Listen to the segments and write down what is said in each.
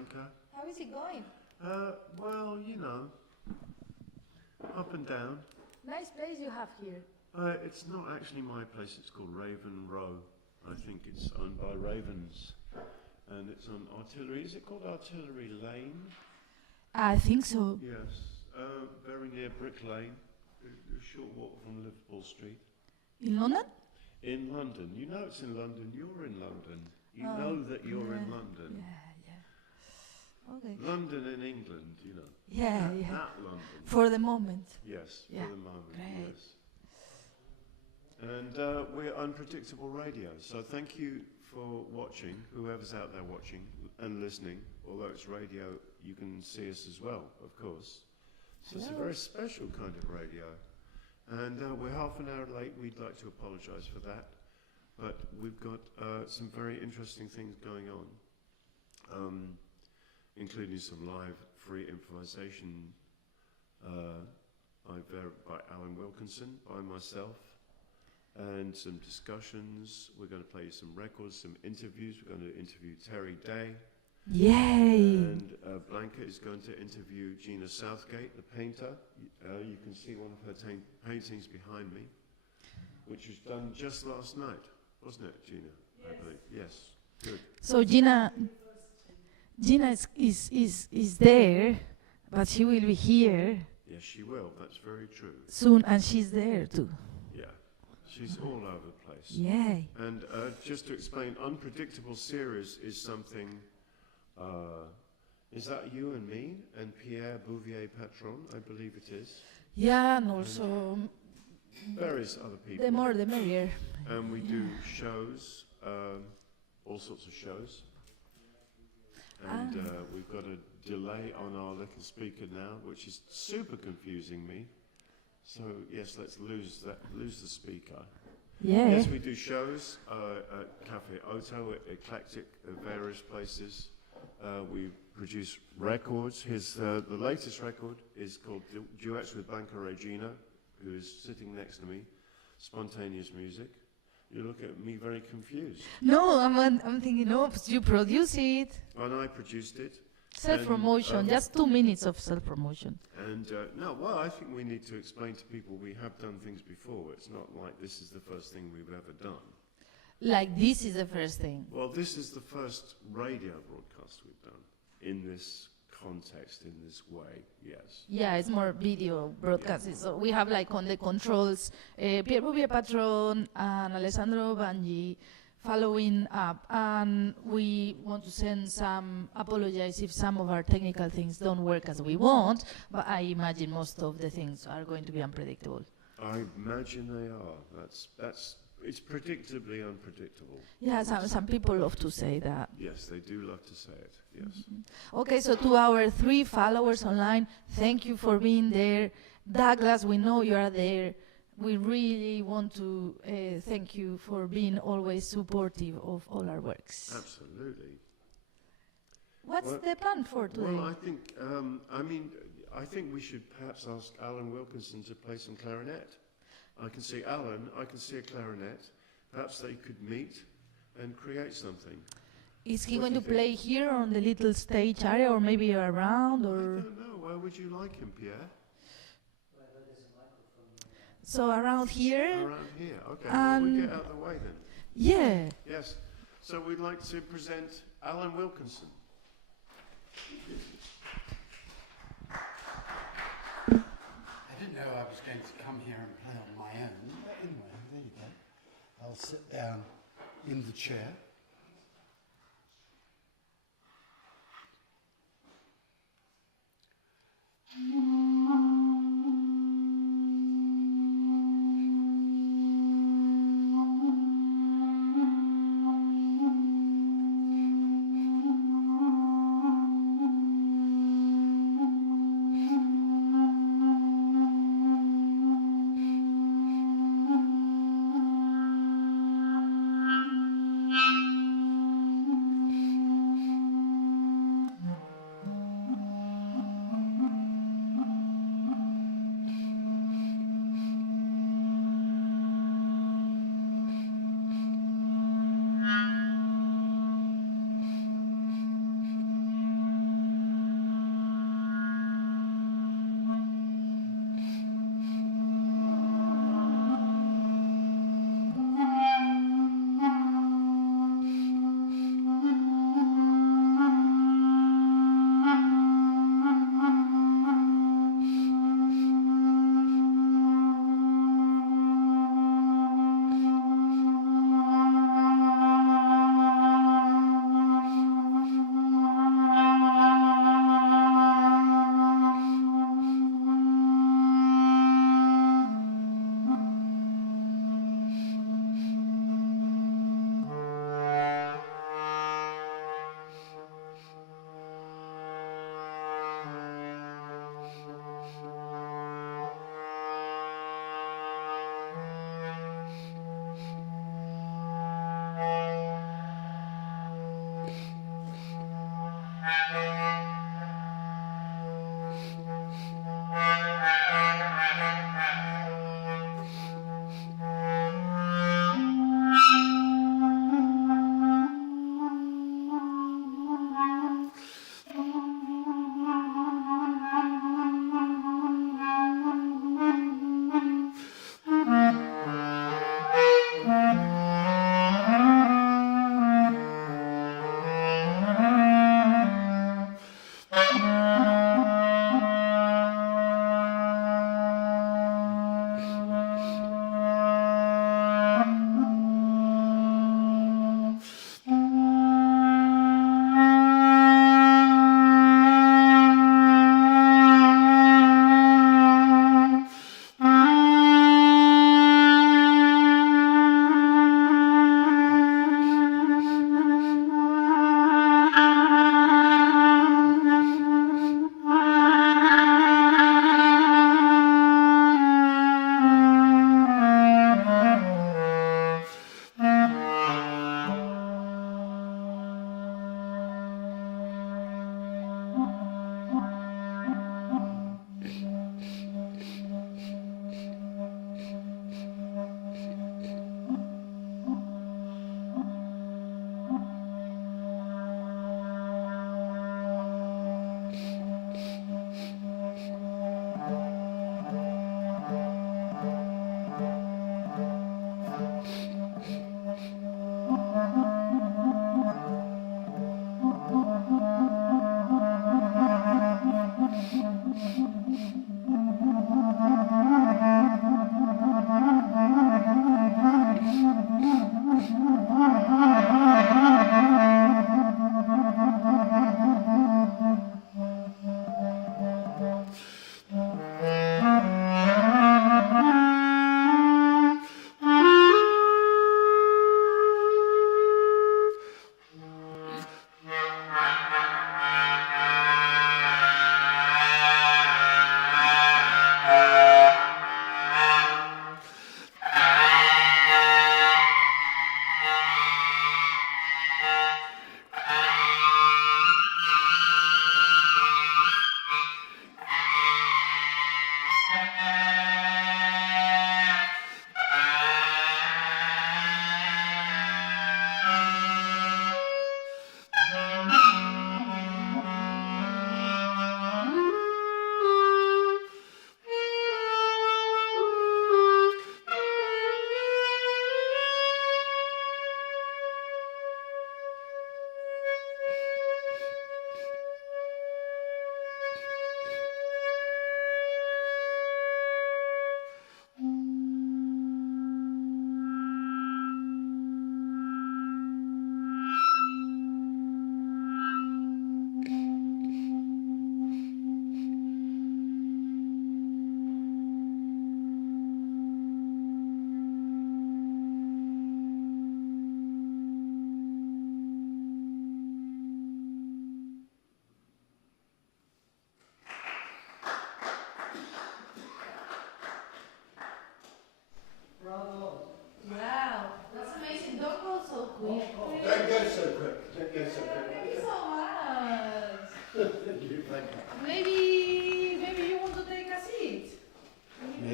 Blanca. How is it going? Well, you know, up and down. Nice place you have here. It's not actually my place, it's called Raven Row. I think it's owned by Ravens. And it's on Artillery, is it called Artillery Lane? I think so. Yes, very near Brick Lane, a short walk from Liverpool Street. In London? In London. You know it's in London, you're in London. You know that you're in London. Yeah. Okay. London in England, you know. Yeah, That London. For the moment. Yes, Yeah. for the moment, Great. yes. And we're Unpredictable Radio, so thank you for watching, whoever's out there watching and listening. Although it's radio, you can see us as well, of course. So it's a very special kind of radio. And we're half an hour late, we'd like to apologise for that. But we've got some very interesting things going on, including some live free improvisation by Alan Wilkinson, by myself, and some discussions. We're going to play some records, some interviews. We're going to interview Terry Day. Yay! And Blanca is going to interview Gina Southgate, the painter. You can see one of her paintings behind me, which was done just last night, wasn't it, Gina? Yes. I believe. Yes. Good. So Gina is there, but she will be here. Yes, she will. That's very true. Soon, and she's there too. Yeah. She's all over the place. Yay! And just to explain, Unpredictable Series is something. Is that you and me and Pierre, Bouvier, Patron? I believe it is. Yeah, and also various other people. the more the merrier. And we do shows, all sorts of shows. And we've got a delay on our little speaker now, which is super confusing me. So yes, let's lose the speaker. Yeah. Yes, we do shows at Cafe Otto, at Eclectic, at various places. We produce records. The latest record is called Duets with Blanca Regina, who is sitting next to me. Spontaneous music. You look at me very confused. No, I'm thinking, no, you produce it. And I produced it. Self-promotion, just 2 minutes of self-promotion. And no, well, I think we need to explain to people we have done things before. It's not like this is the first thing we've ever done. Like this is the first thing. Well, this is the first radio broadcast we've done in this context, in this way, yes. Yeah, it's more video broadcasting. So we have like on the controls, Pierre, Bouvier, Patron, and Allesandro, Vangi following up. And we want to send some apologies if some of our technical things don't work as we want, but I imagine most of the things are going to be unpredictable. I imagine they are. It's predictably unpredictable. Yeah, some people love to say that. Yes, they do love to say it, yes. Mm-hmm. Okay, so to our 3 followers online, thank you for being there. Douglas, we know you are there. We really want to thank you for being always supportive of all our works. Absolutely. What's the plan for today? Well, I think we should perhaps ask Alan Wilkinson to play some clarinet. I can see Alan, I can see a clarinet. Perhaps they could meet and create something. Is he going to play here on the little stage area, or maybe around, or? I don't know. Where would you like him, Pierre? So around here? Around here. Okay. Well, we'll get out of the way then. Yeah. Yes. So we'd like to present Alan Wilkinson. I didn't know I was going to come here and play on my own, but anyway, there you go. I'll sit down in the chair.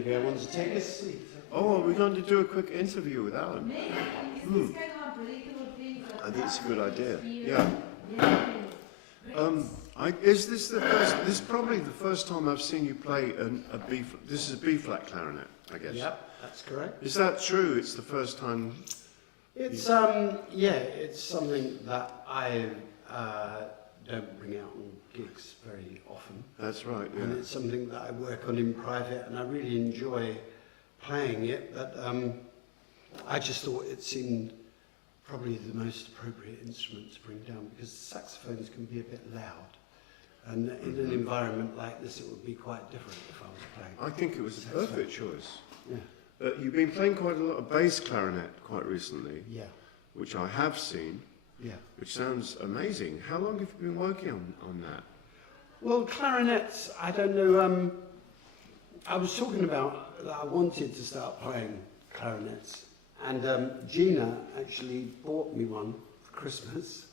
maybe I want to take a seat. Oh, are we going to do a quick interview with Alan? Maybe it's this kind of unpredictable thing. I think it's a good idea. Yeah. Is this the first? This is probably the first time I've seen you play a B. This is a B flat clarinet, I guess. Yep, that's correct. Is that true? It's the first time. It's it's something that I don't bring out on gigs very often. That's right. Yeah. And it's something that I work on in private, and I really enjoy playing it. But I just thought it seemed probably the most appropriate instrument to bring down, because saxophones can be a bit loud, and in an environment like this it would be quite different if I was playing. I think it was a perfect choice. Yeah. You've been playing quite a lot of bass clarinet quite recently, Yeah. which I have seen, Yeah. which sounds amazing. How long have you been working on that? Well, clarinets, I don't know. I was talking about that I wanted to start playing clarinets, and Gina actually bought me one for Christmas,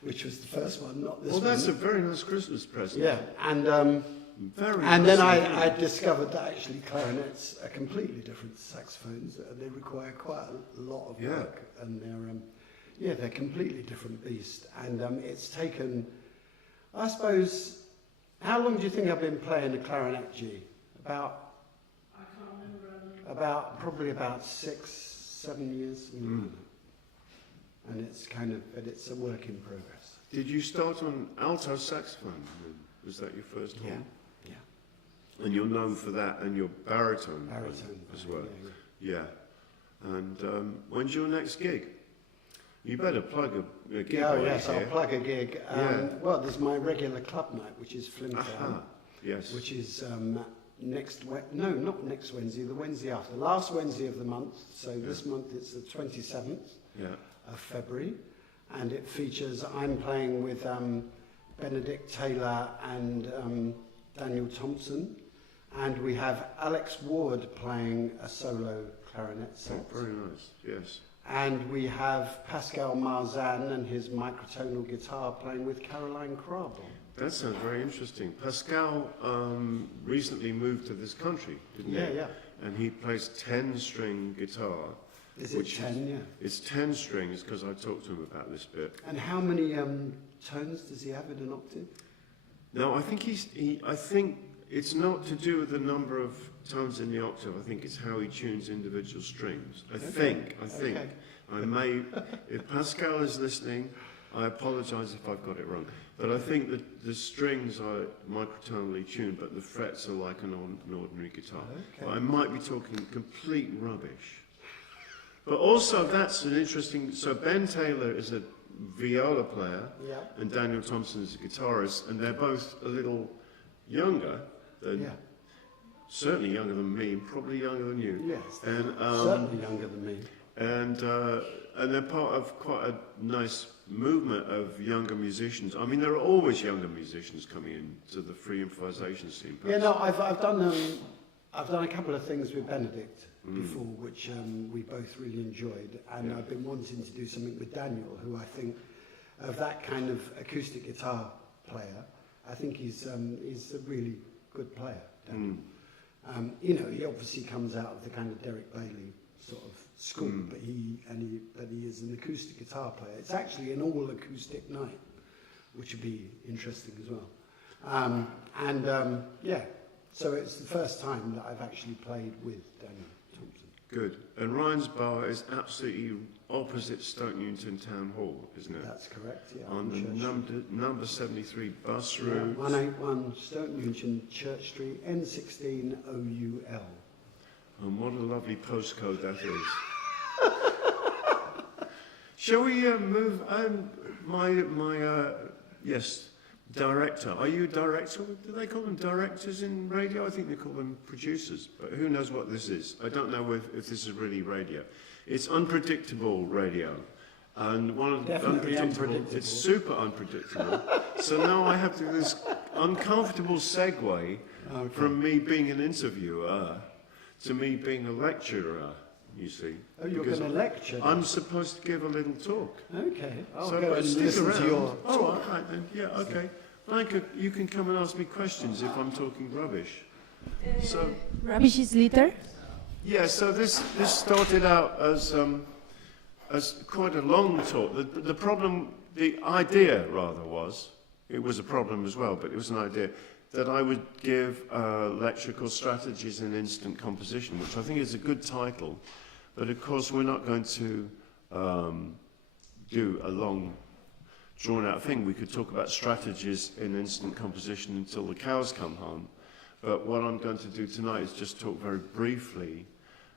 which was the first one, not this one. Well, that's a very nice Christmas present. Yeah, and Very and nice then indeed. I discovered that actually clarinets are completely different to saxophones. They require quite a lot of work, and they're completely different beast. And it's taken, I suppose, how long do you think I've been playing the clarinet, G? I can't remember. Probably about 6-7 years. And it's a work in progress. Did you start on alto saxophone? Was that your first Yeah. one? Yeah. And you're known for that, and your baritone as well. Yeah. Yeah. And when's your next gig? You better plug a gig. Yeah, while yes, you're I'll here. plug a gig. Yeah. Well, there's my regular club night, which is Flim Aha. Flam, Yes. which is not next Wednesday, the Wednesday after. Last Wednesday of the month, so this month it's the 27th Yeah. of February, and it features, I'm playing with Benedict Taylor and Daniel Thompson, and we have Alex Ward playing a solo clarinet set. Oh, very nice. Yes. And we have Pascal Marzan and his microtonal guitar playing with Caroline Crabble. That sounds very interesting. Pascal recently moved to this country, didn't he? Yeah. And he plays 10-string guitar. Is it 10? Yeah. It's 10 strings, because I talked to him about this bit. And how many tones does he have in an octave? No, I think I think it's not to do with the number of tones in the octave. I think it's how he tunes individual strings. I think. Okay. I may, if Pascal is listening, I apologise if I've got it wrong. But I think that the strings are microtonally tuned, but the frets are like an ordinary guitar. Okay. But I might be talking complete rubbish. But also, that's an interesting. So Ben Taylor is a viola player, Yeah. and Daniel Thompson is a guitarist, and they're both a little younger than, Yeah. certainly younger than me, and probably younger than you. Yes. And Certainly younger than me. and they're part of quite a nice movement of younger musicians. I mean, there are always younger musicians coming into the free improvisation scene. Yeah, perhaps. no, I've done a couple of things with Benedict before, which we both really enjoyed, and I've been wanting to do something with Daniel, who I think, of that kind of acoustic guitar player, I think he's a really good player. Daniel. He obviously comes out of the kind of Derek Bailey sort of school, but he is an acoustic guitar player. It's actually an all acoustic night, which would be interesting as well. So it's the first time that I've actually played with Daniel Thompson. Good. And Ryan's Bar is absolutely opposite Stoke Newington Town Hall, isn't it? That's correct, yeah. On the number 73 bus Yeah, route. 181 Stoke Newington Church Street, N16 OUL. And what a lovely postcode that is. Shall we move? Yes, director. Are you a director? Do they call them directors in radio? I think they call them producers. But who knows what this is? I don't know if this is really radio. It's unpredictable radio. And one of the Definitely unpredictable. It's super unpredictable. So now I have to do this uncomfortable segue from me being an interviewer to me being a lecturer, you see. Oh, you're Because going to lecture? I'm supposed to give a little talk. Okay, I'll So go and stick listen around. to your Oh, talk. all right then. Yeah, okay. Blanca, you can come and ask me questions if I'm talking rubbish. So, Ravish's litter. yeah, so this started out as quite a long talk. The problem, the idea rather was, it was a problem as well, but it was an idea, that I would give a lecture called Strategies in Instant Composition, which I think is a good title, but of course we're not going to do a long drawn-out thing. We could talk about strategies in instant composition until the cows come home, but what I'm going to do tonight is just talk very briefly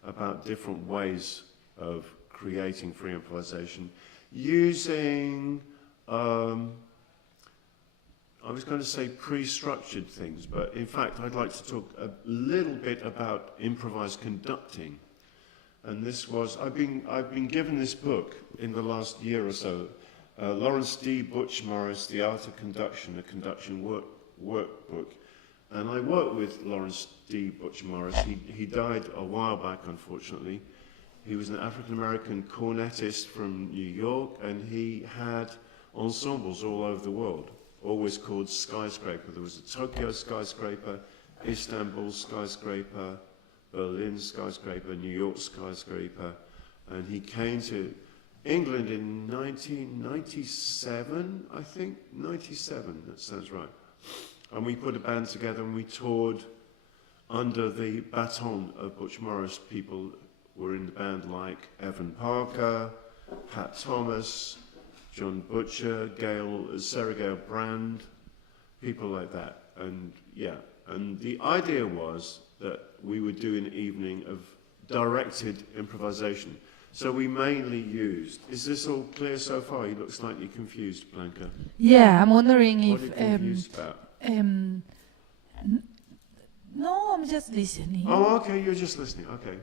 about different ways of creating free improvisation using, I was going to say pre-structured things, but in fact I'd like to talk a little bit about improvised conducting. And this was, I've been given this book in the last year or so, Lawrence D. Butch Morris, The Art of Conduction, a conduction workbook. And I worked with Lawrence D. Butch Morris. He died a while back, unfortunately. He was an African-American cornetist from New York, and he had ensembles all over the world, always called Skyscraper. There was a Tokyo Skyscraper, Istanbul Skyscraper, Berlin Skyscraper, New York Skyscraper, and he came to England in 1997, I think, 97, that sounds right. And we put a band together and we toured under the baton of Butch Morris. People were in the band like Evan Parker, Pat Thomas, John Butcher, Sarah Gale Brand, people like that. And yeah, and the idea was that we would do an evening of directed improvisation. So we mainly used, is this all clear so far? You look slightly confused, Blanca. Yeah, I'm wondering What if. are you confused about? No, I'm just listening. Oh, okay, you're just listening, okay.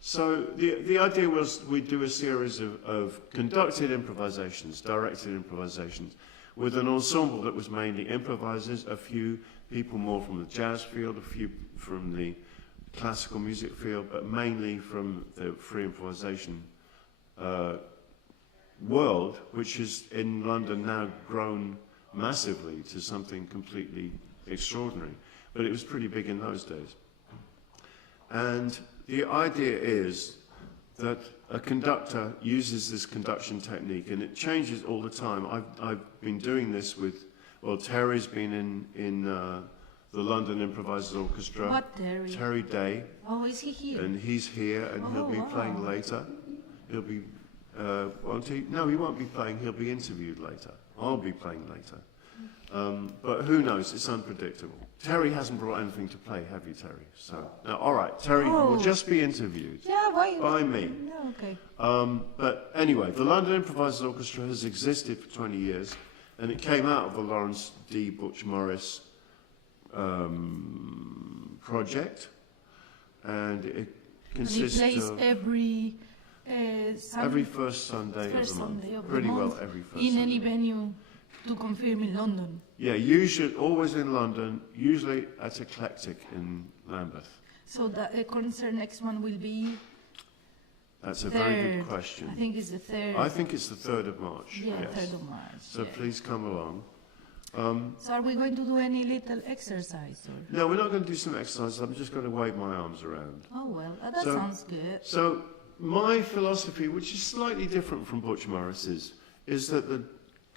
So the idea was we'd do a series of conducted improvisations, directed improvisations, with an ensemble that was mainly improvisers, a few people more from the jazz field, a few from the classical music field, but mainly from the free improvisation world, which has in London now grown massively to something completely extraordinary. But it was pretty big in those days. And the idea is that a conductor uses this conduction technique, and it changes all the time. I've been doing this with, well, Terry's been in the London Improvisers Orchestra. What Terry? Terry Day. Oh, is he here? And he's here, and he'll be playing later. He'll be, won't he? No, he won't be playing. He'll be interviewed later. I'll be playing later. But who knows? It's unpredictable. Terry hasn't brought anything to play, have you, Terry? So, now, all right, Terry will just be interviewed by me. No, okay. But anyway, the London Improvisers Orchestra has existed for 20 years, and it came out of the Lawrence D. Butch Morris project, and it consists of every first Sunday of the month. Pretty well every first in Sunday. any venue to confirm in London. Yeah, usually always in London, usually at Eclectic in Lambeth. So the concert next one will be. That's a very good question. I think it's the 3rd. I think it's the 3rd of March. Yeah, yes. 3rd of March. So please come along. So are we going to do any little exercise? Or? No, we're not going to do some exercise. I'm just going to wave my arms around. Oh, well, that sounds good. So my philosophy, which is slightly different from Butch Morris's, is that the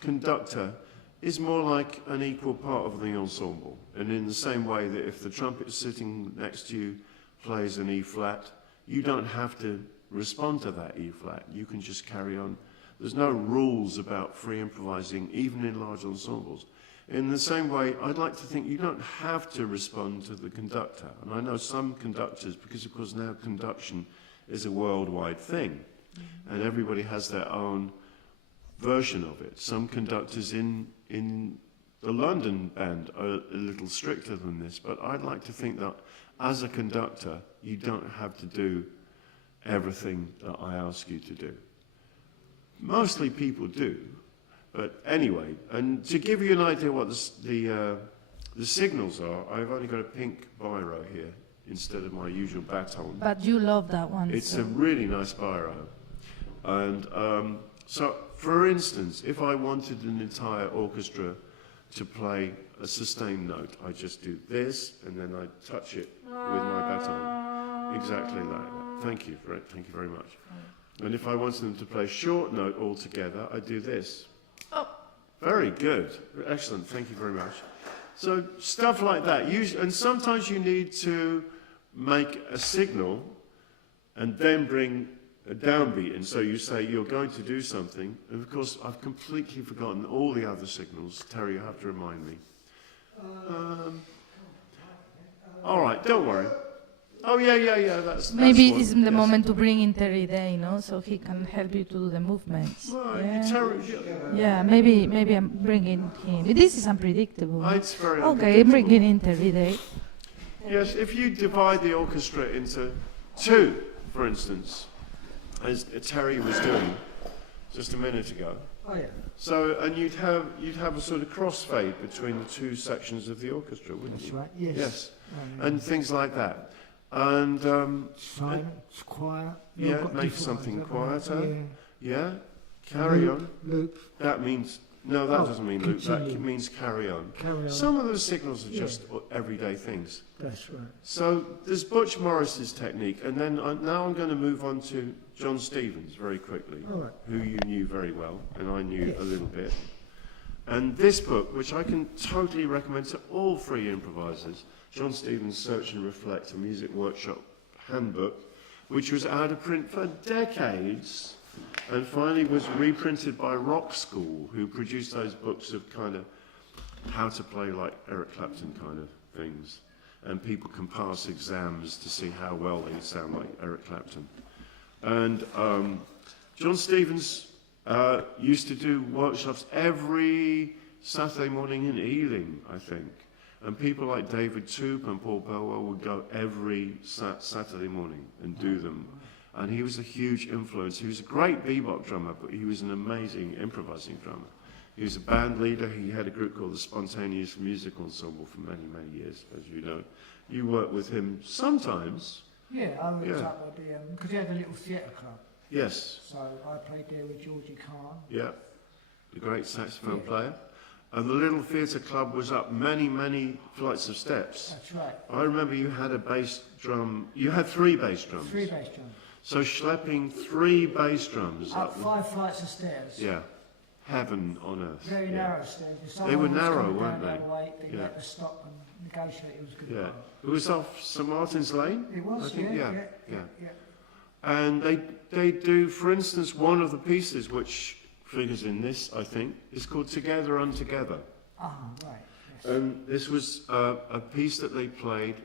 conductor is more like an equal part of the ensemble. And in the same way that if the trumpet sitting next to you plays an E flat, you don't have to respond to that E flat. You can just carry on. There's no rules about free improvising, even in large ensembles. In the same way, I'd like to think you don't have to respond to the conductor. And I know some conductors, because of course now conduction is a worldwide thing, and everybody has their own version of it. Some conductors in the London band are a little stricter than this, but I'd like to think that as a conductor, you don't have to do everything that I ask you to do. Mostly people do, but anyway, and to give you an idea what the signals are, I've only got a pink biro here instead of my usual baton. But you love that one. It's a really nice biro. And so, for instance, if I wanted an entire orchestra to play a sustained note, I just do this, and then I touch it with my baton. Exactly like that. Thank you for it. Thank you very much. And if I wanted them to play a short note all together, I'd do this. Oh. Very good. Excellent. Thank you very much. So stuff like that. And sometimes you need to make a signal and then bring a downbeat. And so you say you're going to do something. And of course, I've completely forgotten all the other signals. Terry, you have to remind me. All right, don't worry. Oh, yeah, that's Maybe one. it's the Yes. moment to bring in Terry Day, so he can help you to do the movements. Well, Yeah. Terry, Yeah, maybe I'm bringing him. This is unpredictable. it's very Okay, I'm unpredictable. bringing in Terry Day. Yes, if you divide the orchestra into two, for instance, as Terry was doing just a minute ago. Oh, yeah. So, and you'd have a sort of crossfade between the two sections of the orchestra, wouldn't That's you? right, yes. Yes, Oh, and things like that. And silent, it's quiet. yeah, You've got make different something ones, haven't quieter. you? Yeah, carry on. Loop, That means no. That Oh, doesn't mean loop. That continue. means carry on. carry on. Some of those signals are Yeah. just everyday things. That's right. So there's Butch Morris's technique, and then now I'm going to move on to John Stevens very quickly, All right. who you knew very well, and I knew Yes. a little bit. And this book, which I can totally recommend to all free improvisers, John Stevens' Search and Reflect, a music workshop handbook, which was out of print for decades, and finally was reprinted by Rock School, who produced those books of kind of how to play like Eric Clapton kind of things. And people can pass exams to see how well they sound like Eric Clapton. And John Stevens used to do workshops every Saturday morning in Ealing, I think. And people like David Toop and Paul Burwell would go every Saturday morning and do them. And he was a huge influence. He was a great bebop drummer, but he was an amazing improvising drummer. He was a band leader. He had a group called the Spontaneous Music Ensemble for many, many years, as you know. You worked with him sometimes. Yeah, I was Yeah. up at the, because he had a little theatre club, Yes. so I played there with Georgie Khan. Yeah. The great saxophone Yeah. player. And the little theatre club was up many, many flights of steps. That's right. I remember you had a bass drum. You had 3 bass drums. 3 bass drums. So schlepping 3 bass drums Up 5 flights of stairs. Yeah. Heaven on earth. Very yeah. narrow stairs. If They were someone was narrow, coming down weren't the they? other way, then you Yeah. had to stop and negotiate. It was good. Yeah. It was off St Martin's Lane? It was, I think, yeah. yeah. And they do, for instance, one of the pieces which figures in this, I think, is called Together Untogether. Ah, right. Yes. And this was a piece that they played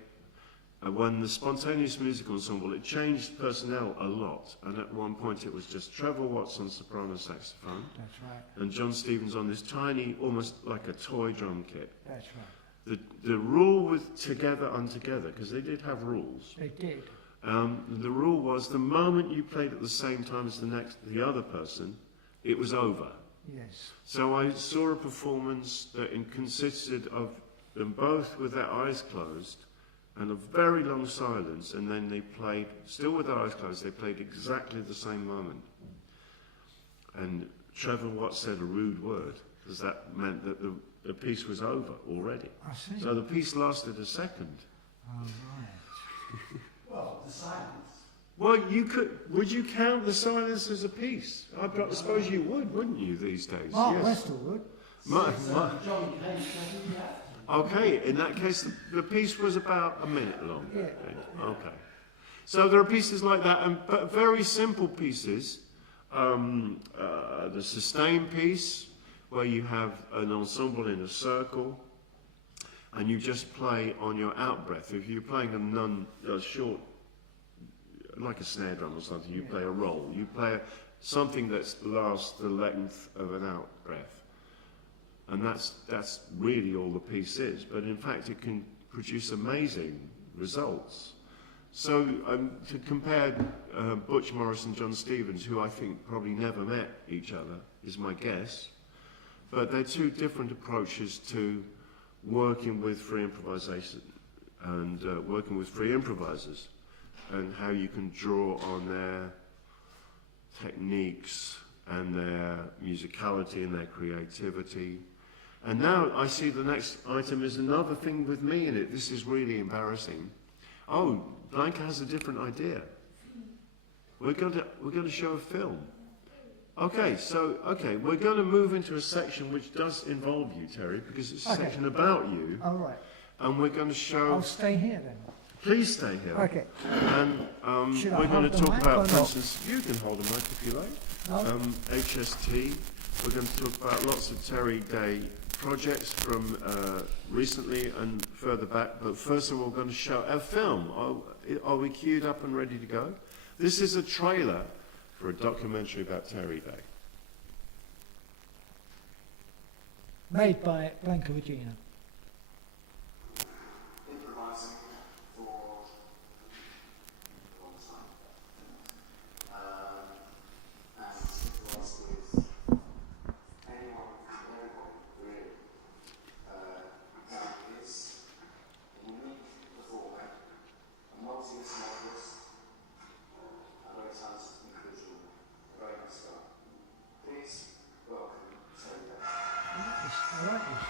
when the Spontaneous Music Ensemble, it changed personnel a lot. And at one point it was just Trevor Watts on soprano saxophone That's right. and John Stevens on this tiny, almost like a toy drum kit. That's right. The rule with Together Untogether, because they did have rules, They did. the rule was the moment you played at the same time as the other person, it was over. Yes. So I saw a performance that consisted of them both with their eyes closed and a very long silence, and then they played, still with their eyes closed, they played exactly the same moment. And Trevor Watts said a rude word, because that meant that the piece was over already. I see. So the piece lasted a second. Oh, right. Well, the silence. Well, would you count the silence as a piece? I suppose you would, wouldn't you, these days? Mark Yes. Westall would. John Cage, yeah. Okay, in that case, the piece was about a minute long. Yeah. Okay. So there are pieces like that, but very simple pieces. The sustain piece, where you have an ensemble in a circle, and you just play on your out breath. If you're playing a short, like a snare drum or something, you play a roll. You play something that lasts the length of an out breath. And that's really all the piece is. But in fact, it can produce amazing results. So to compare Butch Morris and John Stevens, who I think probably never met each other, is my guess. But they're 2 different approaches to working with free improvisation and working with free improvisers, and how you can draw on their techniques and their musicality and their creativity. And now I see the next item is another thing with me in it. This is really embarrassing. Oh, Blanca has a different idea. We're going to show a film. Okay, we're going to move into a section which does involve you, Terry, because it's a Okay. section about you, All right. and we're going to show. I'll stay here then. Please stay here. Okay. And Should I we're going hold to the talk mic about, or for not? instance, you can hold a mic if you like. No? HST. We're going to talk about lots of Terry Day projects from recently and further back. But first of all, we're going to show a film. Are we queued up and ready to go? This is a trailer for a documentary about Terry Day. Made by Blanca Regina. Improvising for a long time. And improvised with anyone, really. He is a unique performer, a multi-instrumentalist, a very talented individual, a very nice guy. Please welcome Terry Day. I like this.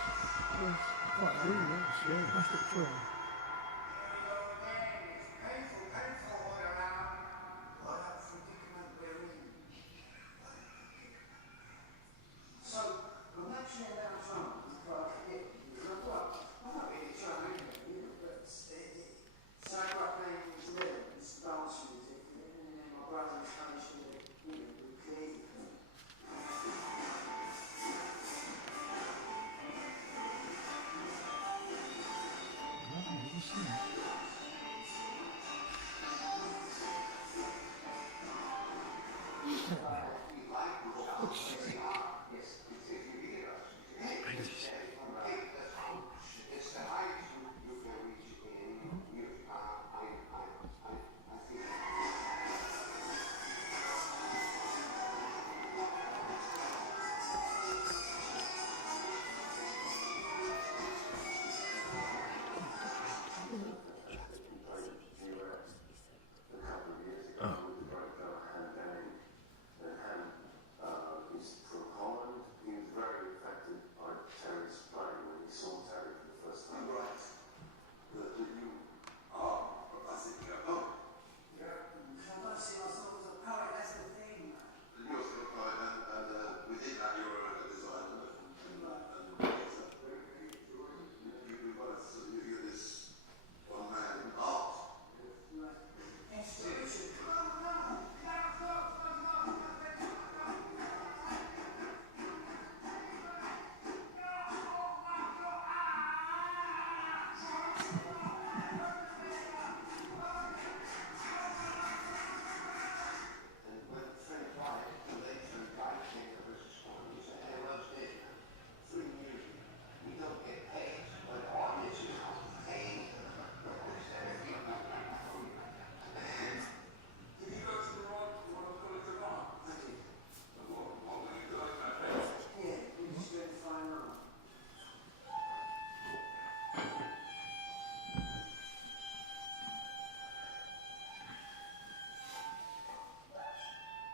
It's quite really nice, yeah. Must have fun.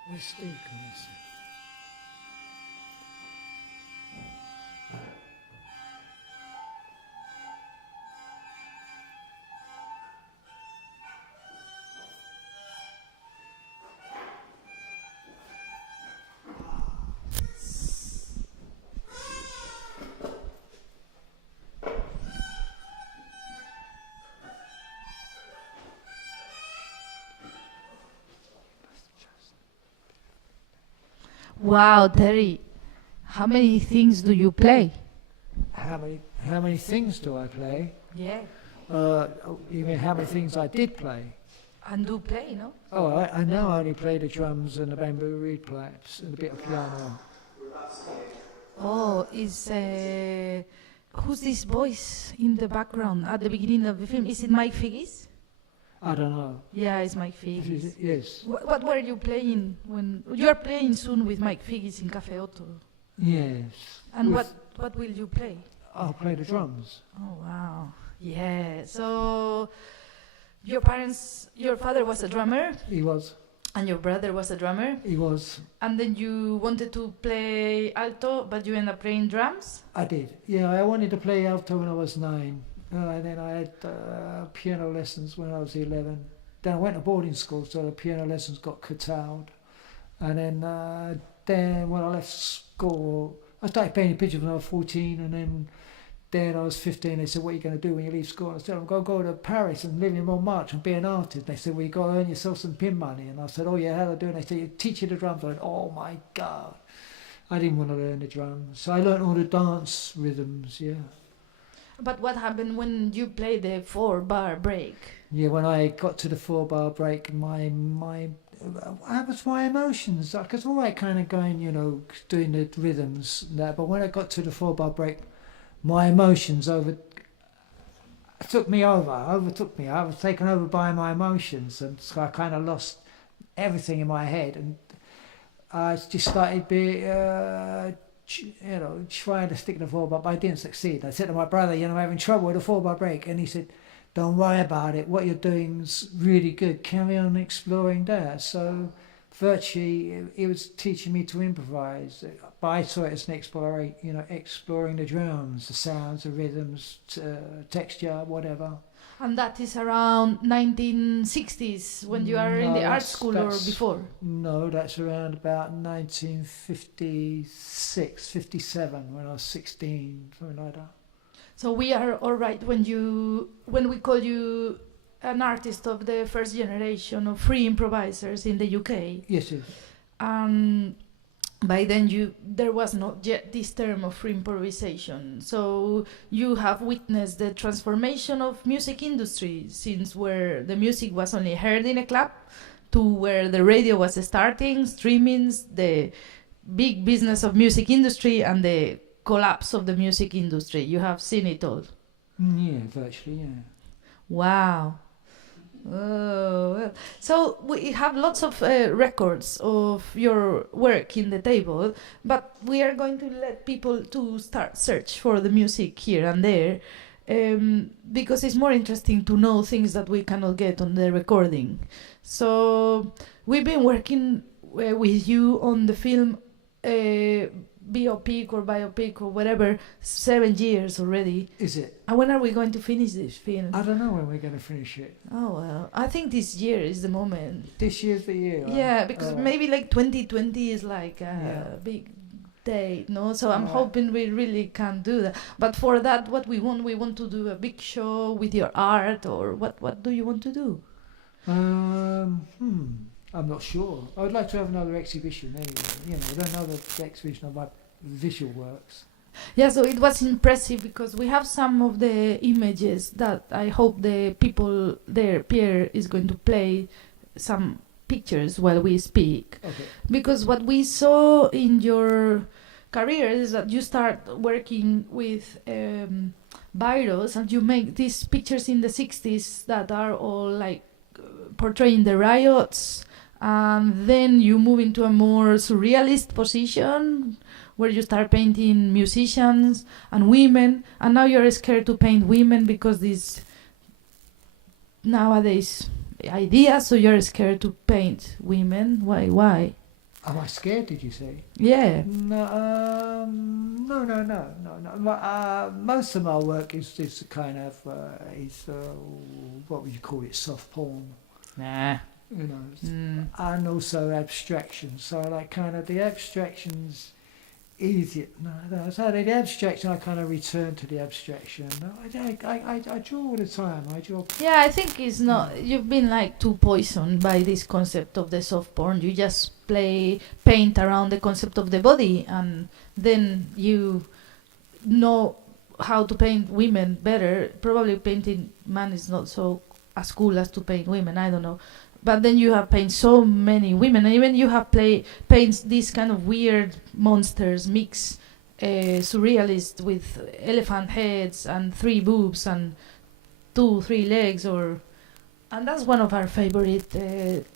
Where's Steve coming? Wow, Terry, how many things do you play? How many things do I play? Yeah. You mean how many things I did play? And do play, no? Oh, I now only play the drums and the bamboo reed pipes and a bit of piano. Oh, who's this voice in the background at the beginning of the film? Is it Mike Figgis? I don't know. Yeah, it's Mike Figgis. Yes. What were you playing when you are playing soon with Mike Figgis in Cafe Otto? Yes. And With- what will you play? I'll play the drums. Oh wow, yeah. So your father was a drummer, He was. and your brother was a drummer, He was. and then you wanted to play alto, but you ended up playing drums. I did. Yeah, I wanted to play alto when I was 9, And then I had piano lessons when I was 11. Then I went to boarding school, so the piano lessons got curtailed. And then when I left school, I started painting pictures when I was 14, and then I was 15. They said, "What are you going to do when you leave school?" I said, "I'm going to go to Paris and live in Montmartre and be an artist." They said, "Well, you got to earn yourself some pin money." And I said, "Oh yeah, how do I do it?" And they said, "You teach you the drums." I went, "Oh my God." I didn't want to learn the drums. So I learned all the dance rhythms, yeah. But what happened when you played the 4-bar break? Yeah, when I got to the 4-bar break, what was my emotions? Because all right, kind of going, doing the rhythms and that. But when I got to the 4-bar break, my emotions overtook me. I was taken over by my emotions, and so I kind of lost everything in my head, and I just started trying to stick to the 4-bar, but I didn't succeed. I said to my brother, I'm having trouble with the 4-bar break, and he said, "Don't worry about it. What you're doing's really good. Carry on exploring that." So virtually, it was teaching me to improvise. But I saw it as an exploring the drums, the sounds, the rhythms, texture, whatever. And that is around 1960s when you are in the art school or before? No, that's around about 1956, 57, when I was 16, something like that. So we are all right when we call you an artist of the first generation of free improvisers in the UK. Yes, yes. By then there was not yet this term of free improvisation. So you have witnessed the transformation of music industry, since where the music was only heard in a club to where the radio was starting, streamings, the big business of music industry, and the collapse of the music industry. You have seen it all. Yeah, virtually, yeah. Wow. Oh, well. So we have lots of records of your work in the table, but we are going to let people to start search for the music here and there, because it's more interesting to know things that we cannot get on the recording. So we've been working with you on the film biopic or whatever, 7 years already. Is it? And when are we going to finish this film? I don't know when we're going to finish it. Oh, well, I think this year is the moment. This year's the year? Yeah, because maybe like 2020 is like a big date, no? So I'm hoping we really can do that. But for that, what we want to do a big show with your art, or what do you want to do? I'm not sure. I would like to have another exhibition anyway. Another exhibition of my visual works. Yeah, so it was impressive because we have some of the images that I hope the people there, Pierre, is going to play some pictures while we speak. Okay. Because what we saw in your career is that you start working with biros, and you make these pictures in the 60s that are all like portraying the riots. And then you move into a more surrealist position where you start painting musicians and women, and now you're scared to paint women because these nowadays ideas, so you're scared to paint women. Why? Am I scared, did you say? Yeah. No. Most of my work is kind of what would you call it, soft porn. Nah. And also abstraction. So like kind of the abstractions easier. No. So the abstraction, I kind of return to the abstraction. I draw all the time. Yeah, I think it's not. You've been like too poisoned by this concept of the soft porn. You just paint around the concept of the body, and then you know how to paint women better. Probably painting man is not so as cool as to paint women. I don't know. But then you have painted so many women, and even you have paints these kind of weird monsters, mix surrealist with elephant heads and 3 boobs and 2-3 legs, and that's one of our favorite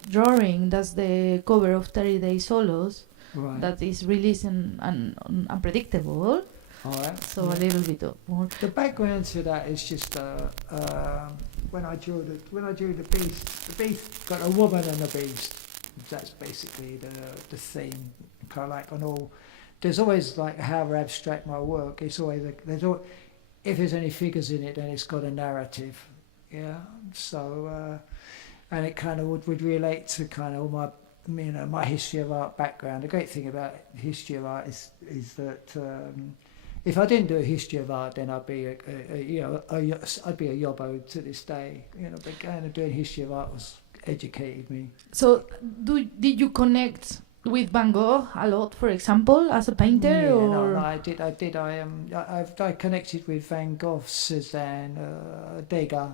drawing. That's the cover of 30 Day Solos, right. That is released and unpredictable. All right. So a little bit more. The background to that is just when I drew the beast got a woman and a beast. That's basically the theme. Kind of like on all. There's always like however abstract my work. It's always if there's any figures in it, then it's got a narrative. Yeah. So, and it kind of would relate to kind of all my, you know, my history of art background. The great thing about history of art is that if I didn't do a history of art, then I'd be I'd be a yobbo to this day. You know, but kind of doing history of art was educated me. So, did you connect with Van Gogh a lot, for example, as a painter? Yeah, or? no, I did. I connected with Van Gogh, Cézanne, Degas,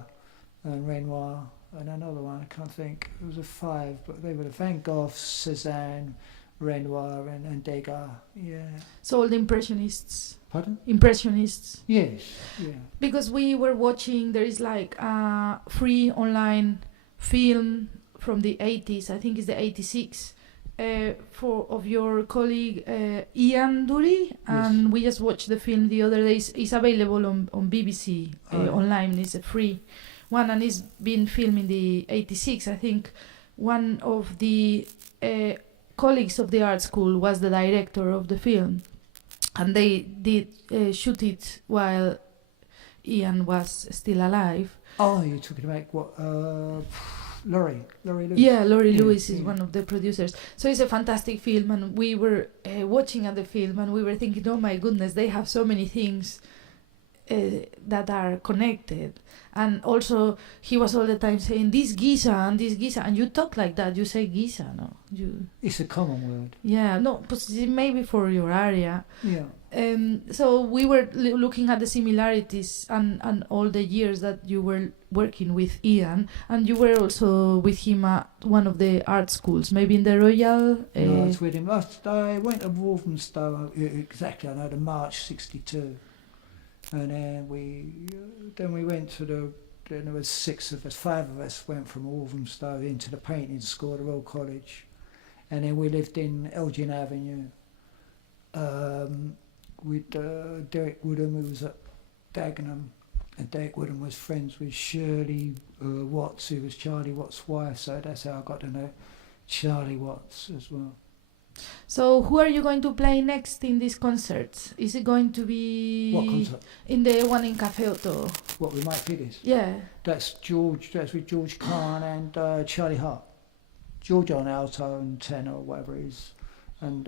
and Renoir, and another one. I can't think. It was a 5, but they were Van Gogh, Cézanne, Renoir, and Degas. Yeah. So all the Impressionists. Pardon? Impressionists. Yes. Yeah. Because we were watching, there is like a free online film from the 80s, I think it's the 86, of your colleague Ian Dury, and we just watched the film the other day. It's available on BBC online. It's a free one, and it's been filmed in the 86. I think one of the colleagues of the art school was the director of the film, and they did shoot it while Ian was still alive. Oh, you're talking about what? Laurie Lewis. Yeah, Laurie Lewis is one of the producers. So it's a fantastic film, and we were watching at the film, and we were thinking, oh my goodness, they have so many things that are connected. And also, he was all the time saying, this Giza, and you talk like that, you say Giza, no? It's a common word. Yeah, no, but maybe for your area. Yeah. So we were looking at the similarities and all the years that you were working with Ian, and you were also with him at one of the art schools, maybe in the Royal... No, I was with him. I went to Walthamstow, exactly, I know, the March 62. And then we went to then there was 6 of us, 5 of us went from Walthamstow into the painting school at the Royal College. And then we lived in Elgin Avenue. With Derek Woodham, who was at Dagenham, and Derek Woodham was friends with Shirley Watts, who was Charlie Watts' wife, so that's how I got to know Charlie Watts as well. So who are you going to play next in these concerts? Is it going to be... What concert? In the one in Café Otto. What, with Mike Figgis? Yeah. That's with George Kahn and Charlie Hart. George on alto and tenor or whatever it is. And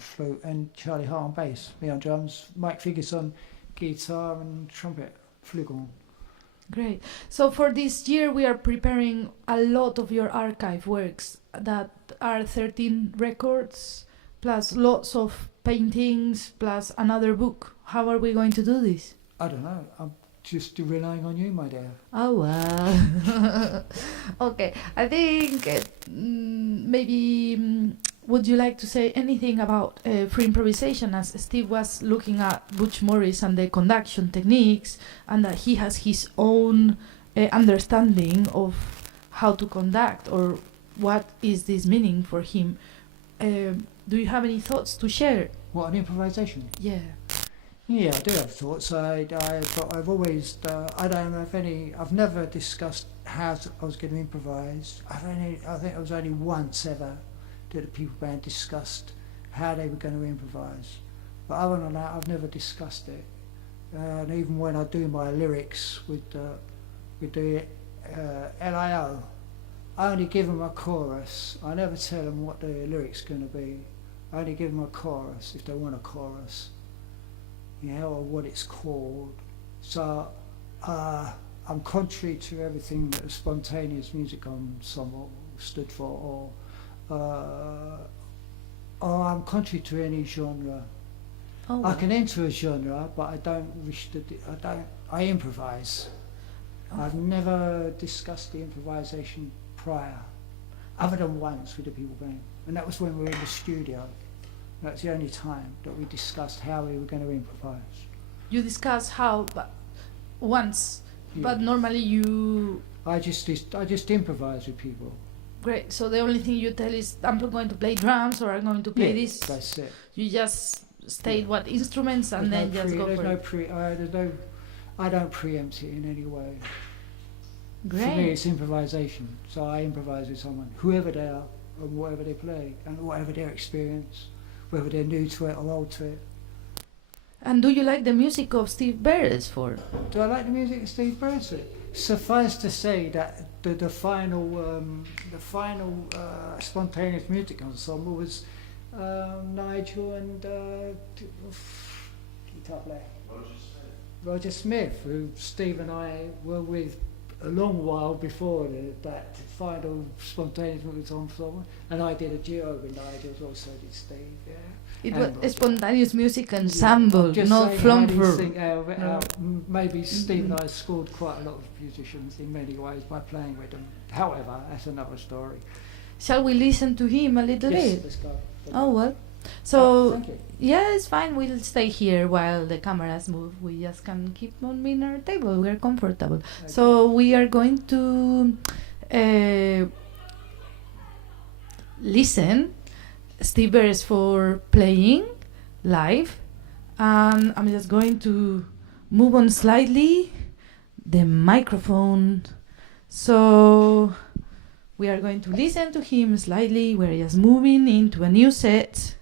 flute, and Charlie Hart on bass, me on drums, Mike Figgis on guitar and trumpet, flugelhorn. Great. So for this year we are preparing a lot of your archive works that are 13 records, plus lots of paintings, plus another book. How are we going to do this? I don't know, I'm just relying on you, my dear. Oh, wow. Okay, I think maybe... would you like to say anything about free improvisation, as Steve was looking at Butch Morris and the conduction techniques, and that he has his own understanding of how to conduct, or what is this meaning for him? Do you have any thoughts to share? What, on improvisation? Yeah. Yeah, I do have thoughts. But I've always, I don't have any, I've never discussed how I was going to improvise. I think it was only once ever that the people band discussed how they were going to improvise. But other than that, I've never discussed it. And even when I do my lyrics with the LIO, I only give them a chorus. I never tell them what the lyric's going to be. I only give them a chorus if they want a chorus, or what it's called. So I'm contrary to everything that the spontaneous music ensemble stood for, or I'm contrary to any genre. Oh, I can enter a genre, but I don't wish to. I improvise. I've never discussed the improvisation prior, other than once with the people band, and that was when we were in the studio. That's the only time that we discussed how we were going to improvise. You discuss how, but once, Yeah. but normally you... I just improvise with people. Great. So the only thing you tell is, I'm going to play drums, or I'm going to play this. That's it. You just state what instruments and then just go for it. I don't preempt it in any way. Great. For me, it's improvisation. So I improvise with someone, whoever they are, and whatever they play, and whatever their experience, whether they're new to it or old to it. And do you like the music of Steve Beresford? Do I like the music of Steve Beresford? Suffice to say that the final spontaneous music ensemble was Nigel and guitar player Roger Smith, who Steve and I were with a long while before that final spontaneous music ensemble, and I did a duo with Nigel as well, so did Steve. Yeah. It And was a spontaneous music ensemble, just not saying from how these things No. maybe Steve and I scored quite a lot of musicians in many ways by playing with them. However, that's another story. Shall we listen to him a little Yes, bit? let's go. Oh well. So Thank you. yeah, it's fine. We'll stay here while the cameras move. We just can keep on in our table. We're comfortable. Okay. So we are going to listen Steve Beresford playing live, and I'm just going to move on slightly the microphone. So we are going to listen to him slightly. We're just moving into a new set.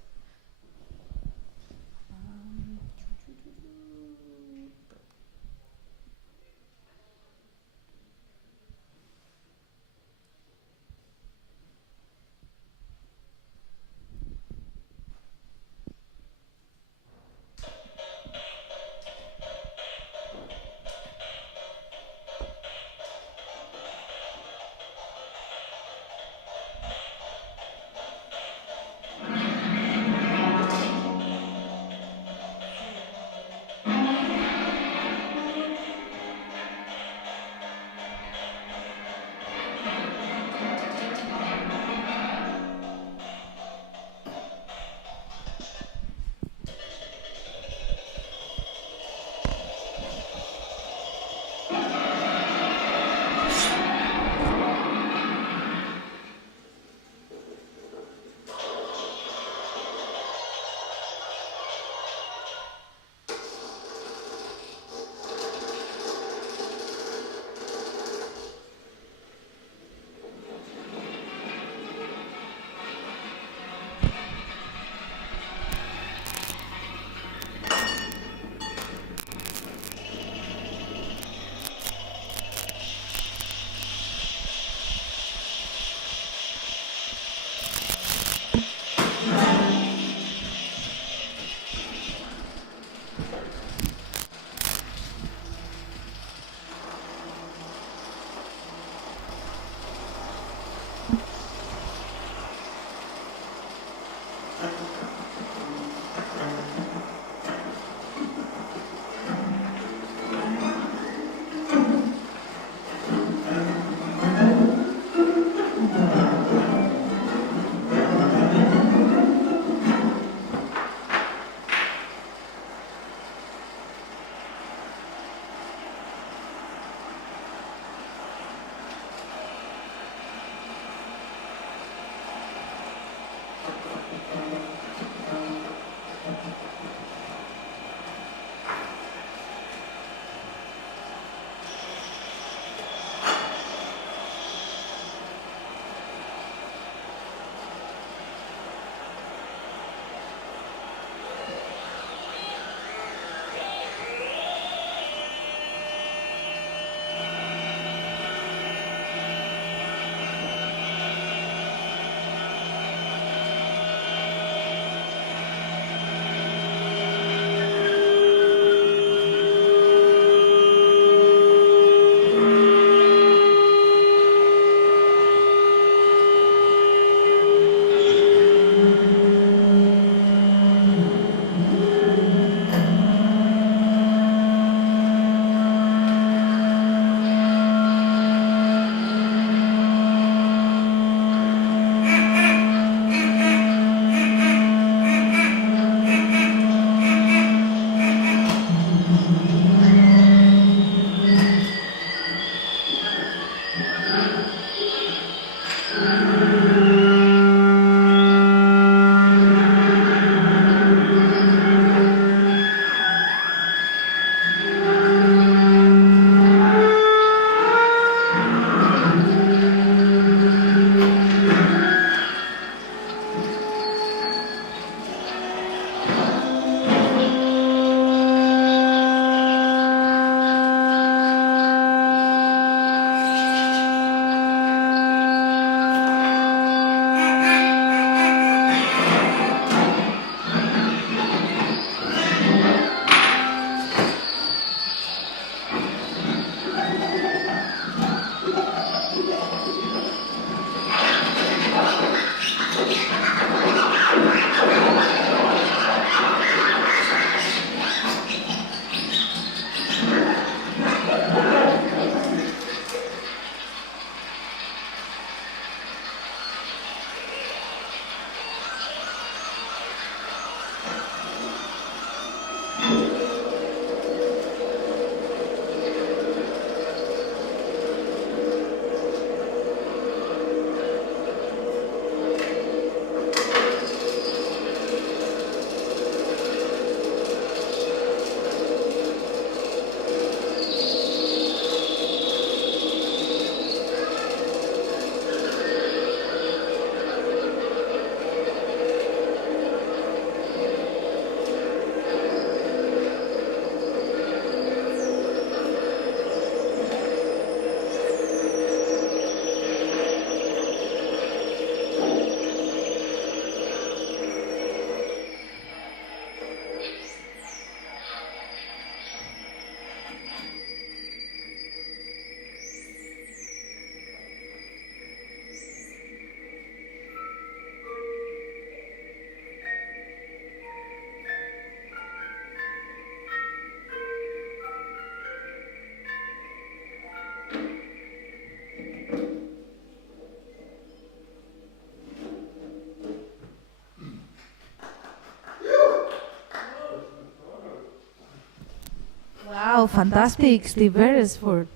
fantastic, Steve Beresford.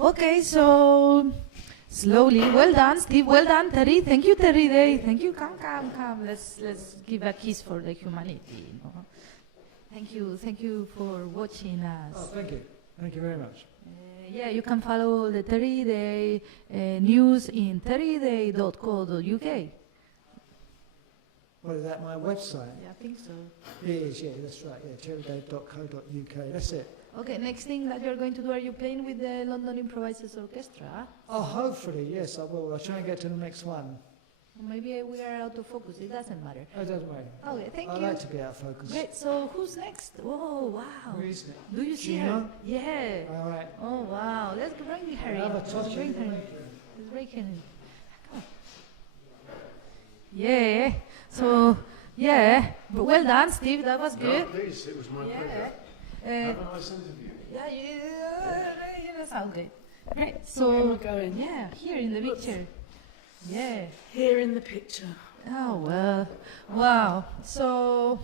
Okay, so slowly. Well done, Steve. Well done, Terry. Thank you, Terry Day. Thank you. Come. Let's give a kiss for the humanity. You know? Thank you for watching us. Oh, thank you. Thank you very much. Yeah, you can follow the Terry Day news in terryday.co.uk. What is that, my website? Yeah, I think so. It is, yeah, that's right, yeah, terryday.co.uk, that's it. Okay, next thing that you're going to do, are you playing with the London Improvisers Orchestra? Oh, hopefully, yes, I will. I'll try and get to the next one. Maybe we are out of focus, it doesn't matter. Oh, it doesn't matter. Okay, thank I you. like to be out of focus. Great, so who's next? Oh, wow. Who is it? Do you see Gina? her? Yeah. All right. Oh, wow. Let's bring her in. Have a Let's touch bring of her in. it. Let's bring her in. Come on. Yeah. So, yeah. But well done, Steve. That was No, good. please, it was my pleasure. Have a nice interview. Yeah, Regina Southgate. Great. Where am So, I going? yeah, here in the picture. Yeah. Here in the picture. Oh, well. Wow. So,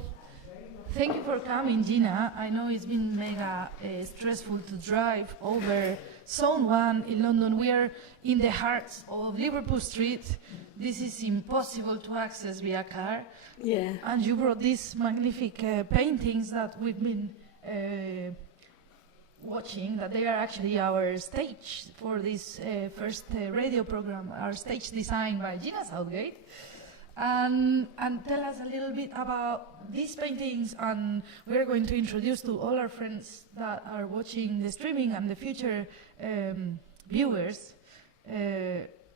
thank you for coming, Gina. I know it's been mega stressful to drive over Zone 1 in London. We are in the heart of Liverpool Street. This is impossible to access via car. Yeah. And you brought these magnific paintings that we've been watching, that they are actually our stage for this first radio program, our stage designed by Gina Southgate. And tell us a little bit about these paintings, and we're going to introduce to all our friends that are watching the streaming and the future viewers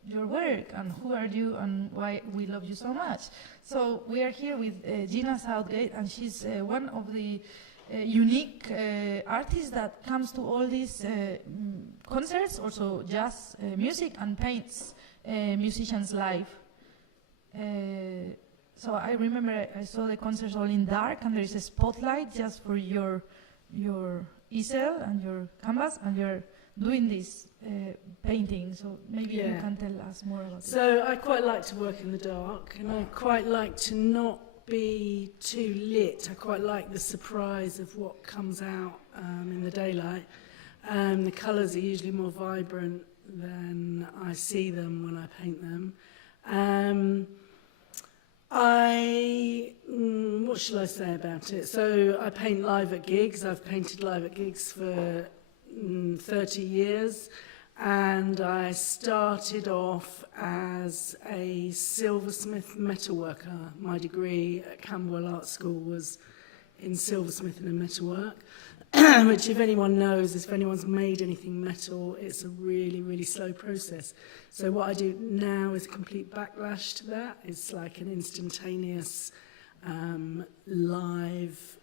your work and who are you and why we love you so much. So we are here with Gina Southgate, and she's one of the unique artists that comes to all these concerts, also jazz music, and paints musicians live. So I remember I saw the concerts all in dark, and there is a spotlight just for your easel and your canvas, and you're doing this painting. So maybe you can tell us more about it. So I quite like to work in the dark, and I quite like to not be too lit. I quite like the surprise of what comes out in the daylight. The colours are usually more vibrant than I see them when I paint them. What shall I say about it? So I paint live at gigs. I've painted live at gigs for 30 years, and I started off as a silversmith metalworker. My degree at Camberwell Art School was in silversmithing and metalwork, which if anyone knows, if anyone's made anything metal, it's a really, really slow process. So what I do now is a complete backlash to that. It's like an instantaneous, live,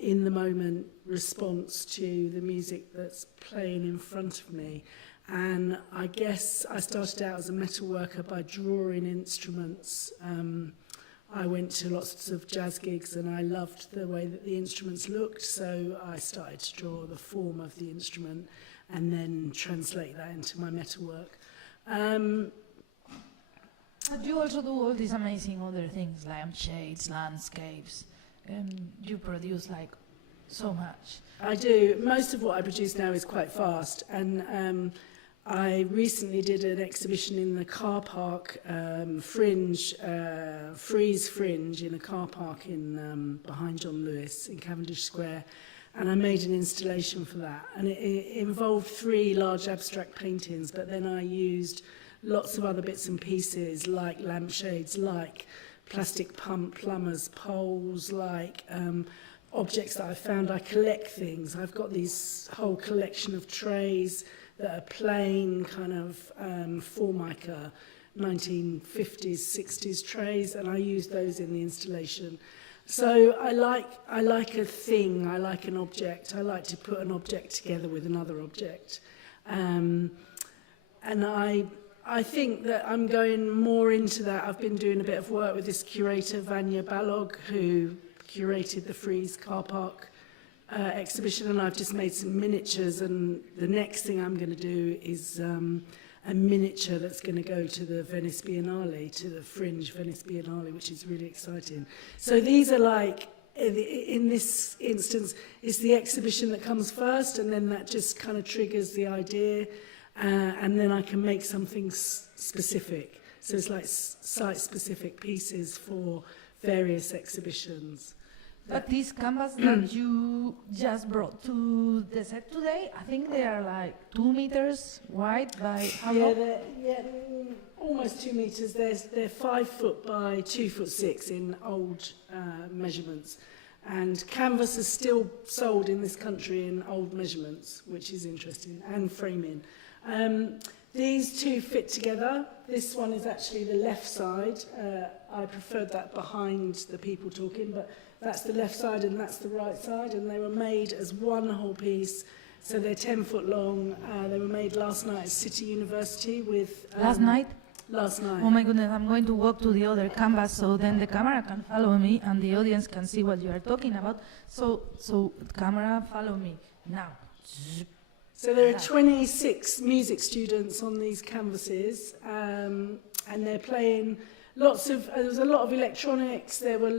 in the moment response to the music that's playing in front of me. And I guess I started out as a metalworker by drawing instruments. I went to lots of jazz gigs and I loved the way that the instruments looked, so I started to draw the form of the instrument and then translate that into my metalwork. But you also do all these amazing other things, lampshades, landscapes, and you produce like so much. I do. Most of what I produce now is quite fast, and I recently did an exhibition in the car park, Freeze Fringe, in a car park in behind John Lewis in Cavendish Square, and I made an installation for that. And it involved 3 large abstract paintings, but then I used lots of other bits and pieces, like lampshades, like plastic plumbers' poles, like objects that I found. I collect things. I've got this whole collection of trays that are plain kind of Formica 1950s, 60s trays, and I use those in the installation. So I like a thing, I like an object. I like to put an object together with another object. And I think that I'm going more into that. I've been doing a bit of work with this curator, Vangi, who curated the Freeze car park exhibition, and I've just made some miniatures, and the next thing I'm going to do is a miniature that's going to go to the Venice Biennale, to the Fringe Venice Biennale, which is really exciting. So these are like in this instance, it's the exhibition that comes first, and then that just kind of triggers the idea, and then I can make something specific. So it's like site-specific pieces for various exhibitions. But these canvas that you just brought to the set today, I think they are like 2 meters wide by how long? Almost 2 meters. They're 5 foot by 2'6" in old measurements. And canvas is still sold in this country in old measurements, which is interesting, and framing. These two fit together. This one is actually the left side. I preferred that behind the people talking, but that's the left side and that's the right side, and they were made as one whole piece. So they're 10 foot long. They were made last night at City University with... Last night? Last night. Oh my goodness, I'm going to walk to the other canvas so then the camera can follow me and the audience can see what you are talking about. So camera, follow me. Now. So there are 26 music students on these canvases, and they're playing lots of, there was a lot of electronics, there were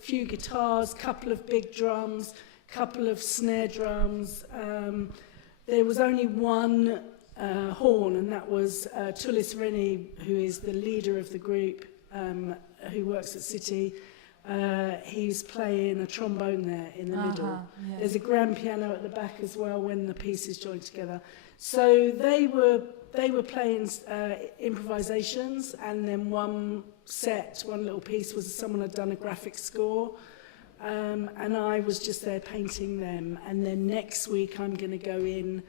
few guitars, couple of big drums, couple of snare drums. There was only one horn, and that was Tullis Rennie, who is the leader of the group, who works at City. He's playing a trombone there in the middle. Yeah. There's a grand piano at the back as well when the pieces join together. So they were playing improvisations, and then one little piece was someone had done a graphic score, and I was just there painting them. And then next week I'm going to go in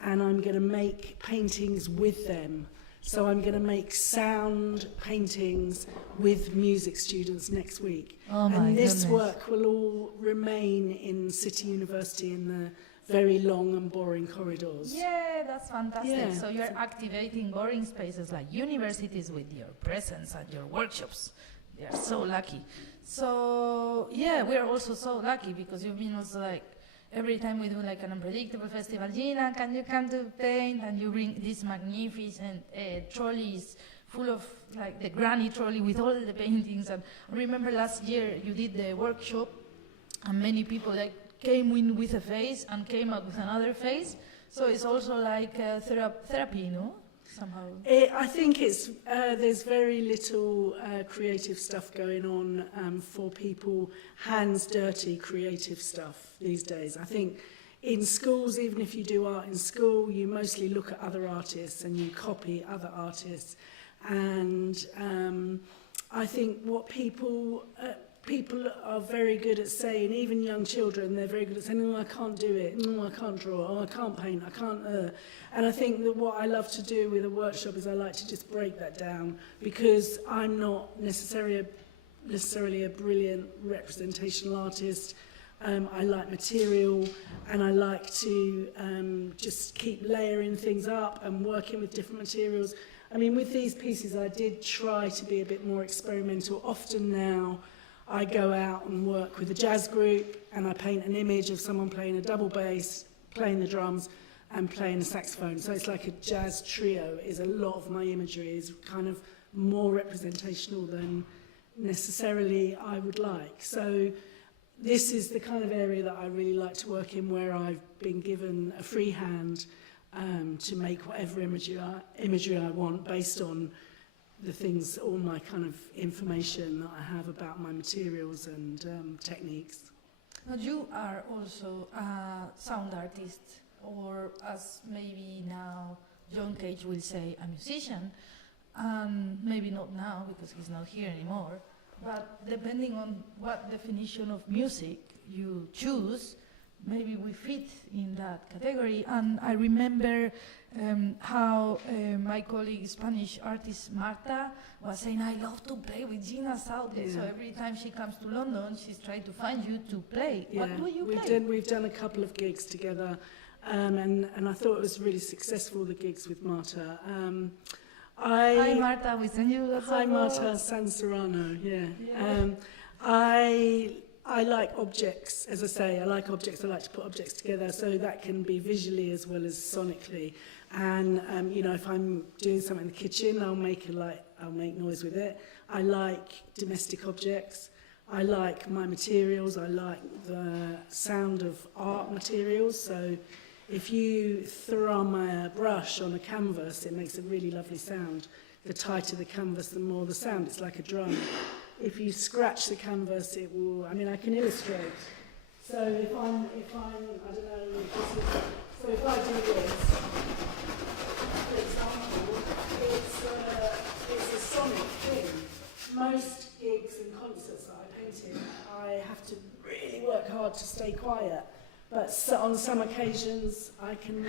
and I'm going to make paintings with them. So I'm going to make sound paintings with music students next week. Oh my and this goodness. work will all remain in City University in the very long and boring corridors. Yeah, that's fantastic. Yeah. So you're activating boring spaces like universities with your presence and your workshops. They are so lucky. So yeah, we are also so lucky because you've been also like, every time we do like an unpredictable festival, Gina, can you come to paint? And you bring these magnificent trolleys full of like the granny trolley with all the paintings. And I remember last year you did the workshop, and many people like came in with a face and came out with another face. So it's also like therapy, no? Somehow. I think it's there's very little creative stuff going on for people, hands dirty creative stuff these days. I think in schools, even if you do art in school, you mostly look at other artists and you copy other artists. And I think what people are very good at saying, even young children, they're very good at saying, oh, I can't do it, no, I can't draw, oh, I can't paint, I can't... And I think that what I love to do with a workshop is I like to just break that down, because I'm not necessarily a brilliant representational artist. I like material, and I like to just keep layering things up and working with different materials. I mean, with these pieces, I did try to be a bit more experimental. Often now, I go out and work with a jazz group, and I paint an image of someone playing a double bass, playing the drums, and playing a saxophone. So it's like a jazz trio. Is a lot of my imagery is kind of more representational than necessarily I would like. So this is the kind of area that I really like to work in, where I've been given a free hand to make whatever imagery I want based on the things, all my kind of information that I have about my materials and techniques. But you are also a sound artist, or as maybe now John Cage will say, a musician, and maybe not now because he's not here anymore, but depending on what definition of music you choose, maybe we fit in that category. And I remember how my colleague, Spanish artist Marta, was saying, I love to play with Gina Southgate. So every time she comes to London, she's trying to find you to play. Yeah. What do you play? We've done a couple of gigs together, and I thought it was really successful, the gigs with Marta. Hi Marta, we send you that. Hi Marta San Serrano, yeah. I like objects, as I say, I like objects, I like to put objects together, so that can be visually as well as sonically. And, you know, if I'm doing something in the kitchen, I'll make noise with it. I like domestic objects. I like my materials, I like the sound of art materials, so if you thrum a brush on a canvas, it makes a really lovely sound. The tighter the canvas, the more the sound. It's like a drum. If you scratch the canvas, it will, I mean, I can illustrate. So if I'm, I don't know, so if I do this, for example, it's a sonic thing. Most gigs and concerts that I paint in, I have to really work hard to stay quiet. But so on some occasions, I can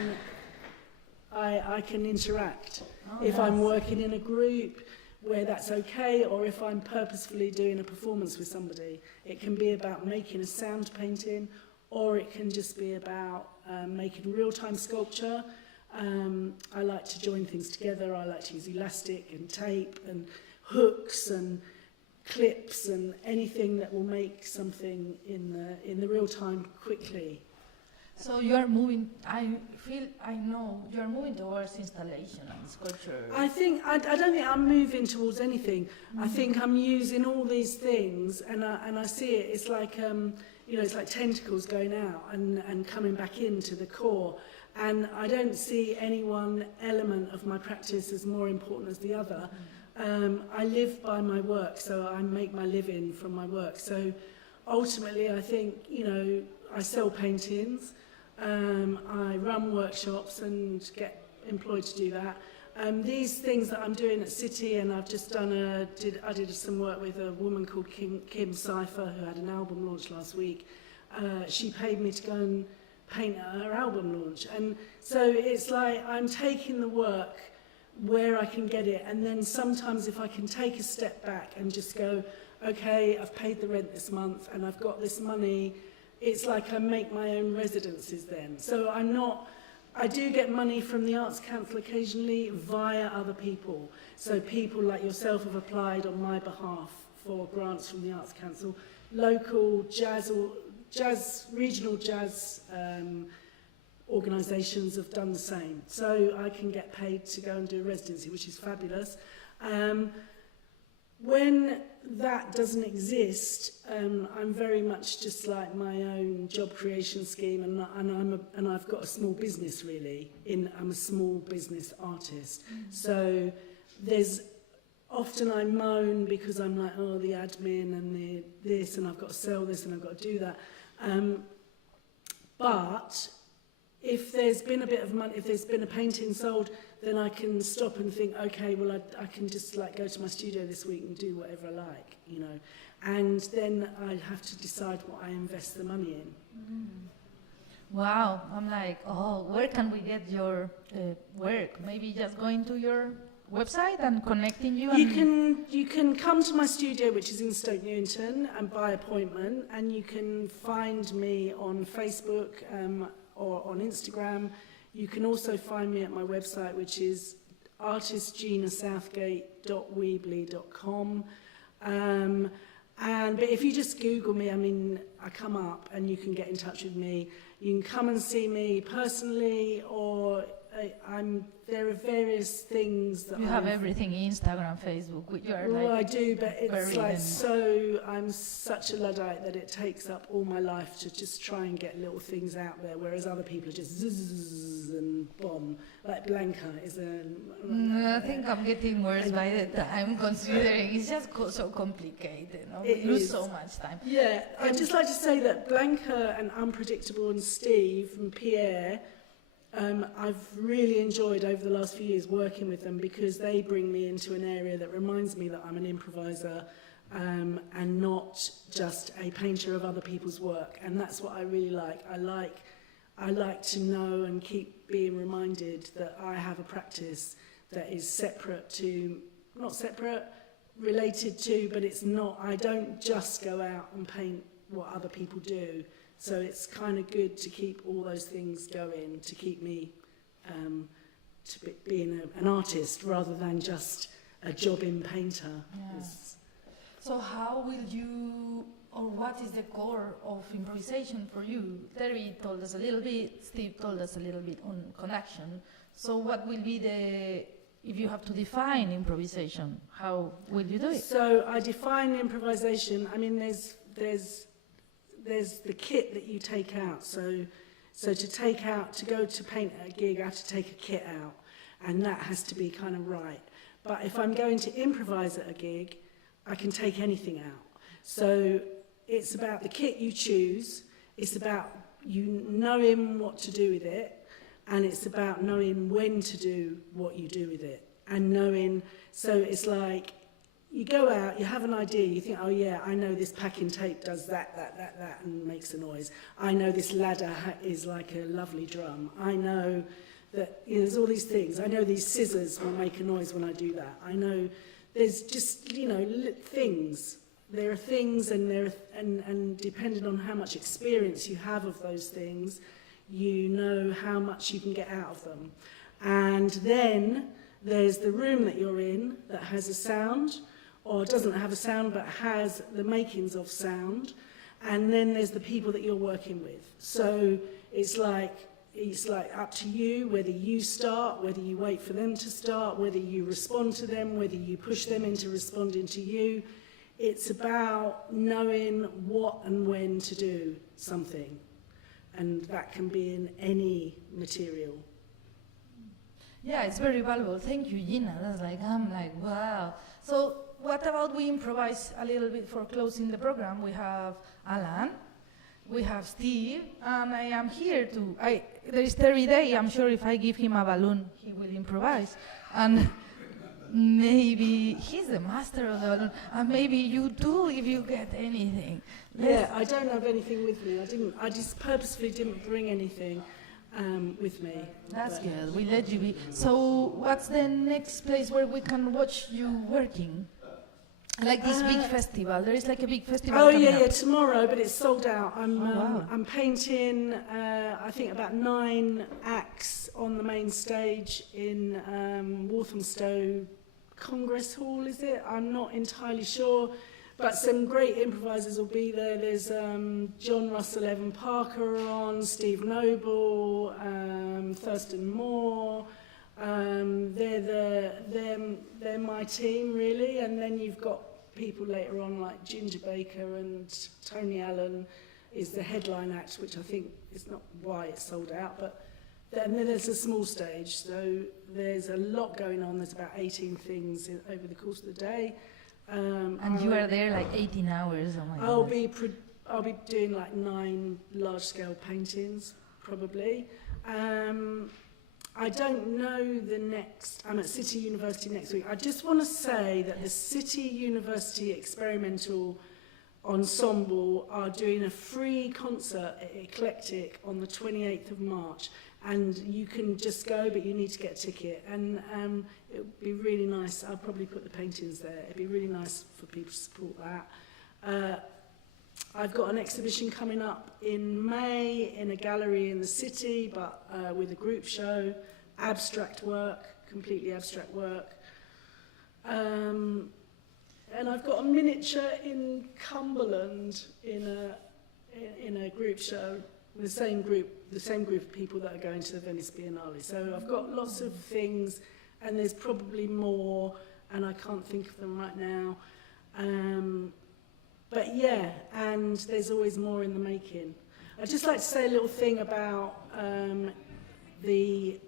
interact. If I'm working in a group where that's okay, or if I'm purposefully doing a performance with somebody, it can be about making a sound painting, or it can just be about making real-time sculpture. I like to join things together. I like to use elastic and tape and hooks and clips and anything that will make something in the real time quickly. So you are moving, I know, you are moving towards installation and sculpture. I don't think I'm moving towards anything. I think I'm using all these things, and I see it, it's like, it's like tentacles going out and coming back into the core. And I don't see any one element of my practice as more important as the other. I live by my work, so I make my living from my work. So ultimately, I think, I sell paintings. I run workshops and get employed to do that. These things that I'm doing at City, and I've just I did some work with a woman called Kim Cypher, who had an album launch last week. She paid me to go and paint her album launch. And so it's like I'm taking the work where I can get it, and then sometimes if I can take a step back and just go, okay, I've paid the rent this month and I've got this money, it's like I make my own residences then. So I do get money from the Arts Council occasionally via other people. So people like yourself have applied on my behalf for grants from the Arts Council. Local regional jazz organisations have done the same. So I can get paid to go and do a residency, which is fabulous. When that doesn't exist, I'm very much just like my own job creation scheme, and I've got a small business really. I'm a small business artist. So there's often I moan because I'm like, oh, the admin and this, and I've got to sell this and I've got to do that. But if there's been a bit of money, if there's been a painting sold, then I can stop and think, okay, well, I can just like go to my studio this week and do whatever I like, And then I have to decide what I invest the money in. Wow, I'm like, oh, where can we get your work? Maybe just going to your website and connecting you? You can come to my studio, which is in Stoke Newington, and by appointment, and you can find me on Facebook or on Instagram. You can also find me at my website, which is artistginasouthgate.weebly.com. But if you just Google me, I come up and you can get in touch with me. You can come and see me personally, or there are various things that you have everything, Instagram, Facebook. I do, but it's like I'm such a Luddite that it takes up all my life to just try and get little things out there, whereas other people are just zzz and bomb. Like Blanca is I think I'm getting worse by the time, considering it's just so complicated. We lose so much time. Yeah, I'd just like to say that Blanca and Unpredictable and Steve and Pierre, I've really enjoyed over the last few years working with them, because they bring me into an area that reminds me that I'm an improviser and not just a painter of other people's work. And that's what I really like. I like to know and keep being reminded that I have a practice that is related to, but it's not, I don't just go out and paint what other people do. So it's kind of good to keep all those things going, to keep me being an artist rather than just a jobbing painter. Yeah. So how will you, or what is the core of improvisation for you? Terry told us a little bit, Steve told us a little bit on connection. So what will be if you have to define improvisation, how will you do it? So I define improvisation. I mean, there's the kit that you take out. So to go to paint at a gig, I have to take a kit out, and that has to be kind of right. But if I'm going to improvise at a gig, I can take anything out. So it's about the kit you choose. It's about you knowing what to do with it. And it's about knowing when to do what you do with it. And knowing, so it's like, you go out, you have an idea, you think, oh yeah, I know this packing tape does that, and makes a noise. I know this ladder is like a lovely drum. I know that, you know, there's all these things. I know these scissors will make a noise when I do that. I know there's just, you know, things. There are things, and depending on how much experience you have of those things, you know how much you can get out of them. And then there's the room that you're in that has a sound, or doesn't have a sound but has the makings of sound. And then there's the people that you're working with. So it's like up to you whether you start, whether you wait for them to start, whether you respond to them, whether you push them into responding to you. It's about knowing what and when to do something. And that can be in any material. Yeah, it's very valuable. Thank you, Gina. That's like, I'm like, wow. So what about we improvise a little bit for closing the program? We have Alan, we have Steve, and I am here to, there is Terry Day. I'm sure if I give him a balloon, he will improvise. And maybe he's the master of the balloon, and maybe you too if you get anything. Yeah, I don't have anything with me. I just purposefully didn't bring anything with me. That's good. We let you be. So what's the next place where we can watch you working? Like this big festival. There is like a big festival. Oh yeah, tomorrow, but it's sold out. Wow. I'm painting, I think about 9 acts on the main stage in Walthamstow Congress Hall, is it? I'm not entirely sure. But some great improvisers will be there. There's John Russell, Evan Parker on, Steve Noble, Thurston Moore. They're my team, really. And then you've got people later on like Ginger Baker and Tony Allen is the headline act, which I think is not why it's sold out. But then there's a small stage. So there's a lot going on. There's about 18 things over the course of the day. And you are there like 18 hours. Oh my God. I'll be doing like 9 large-scale paintings, probably. I don't know the next. I'm at City University next week. I just want to say that the City University Experimental Ensemble are doing a free concert at Eclectic on the 28th of March. And you can just go, but you need to get a ticket. And it would be really nice. I'll probably put the paintings there. It'd be really nice for people to support that. I've got an exhibition coming up in May in a gallery in the city, but with a group show, abstract work, completely abstract work. And I've got a miniature in Cumberland in a group show. The same group of people that are going to the Venice Biennale. So I've got lots of things, and there's probably more, and I can't think of them right now. But yeah, and there's always more in the making. I'd just like to say a little thing about the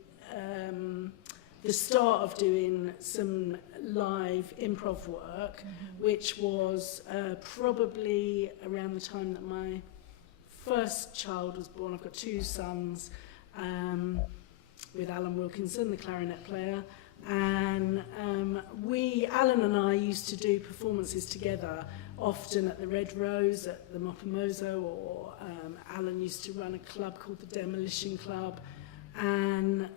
start of doing some live improv work, which was probably around the time that my first child was born. I've got 2 sons, with Alan Wilkinson, the clarinet player, and Alan and I used to do performances together, often at the Red Rose, at the Mopamozo, or Alan used to run a club called the Demolition Club, and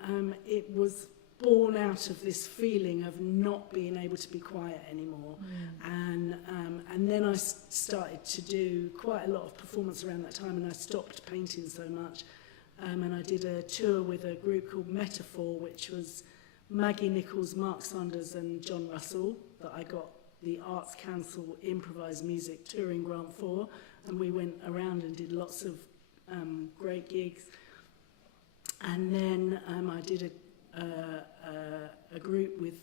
it was born out of this feeling of not being able to be quiet anymore. And then I started to do quite a lot of performance around that time, and I stopped painting so much. And I did a tour with a group called Metaphor, which was Maggie Nichols, Mark Saunders and John Russell, that I got the Arts Council Improvised Music Touring Grant for, and we went around and did lots of great gigs. And then I did a group with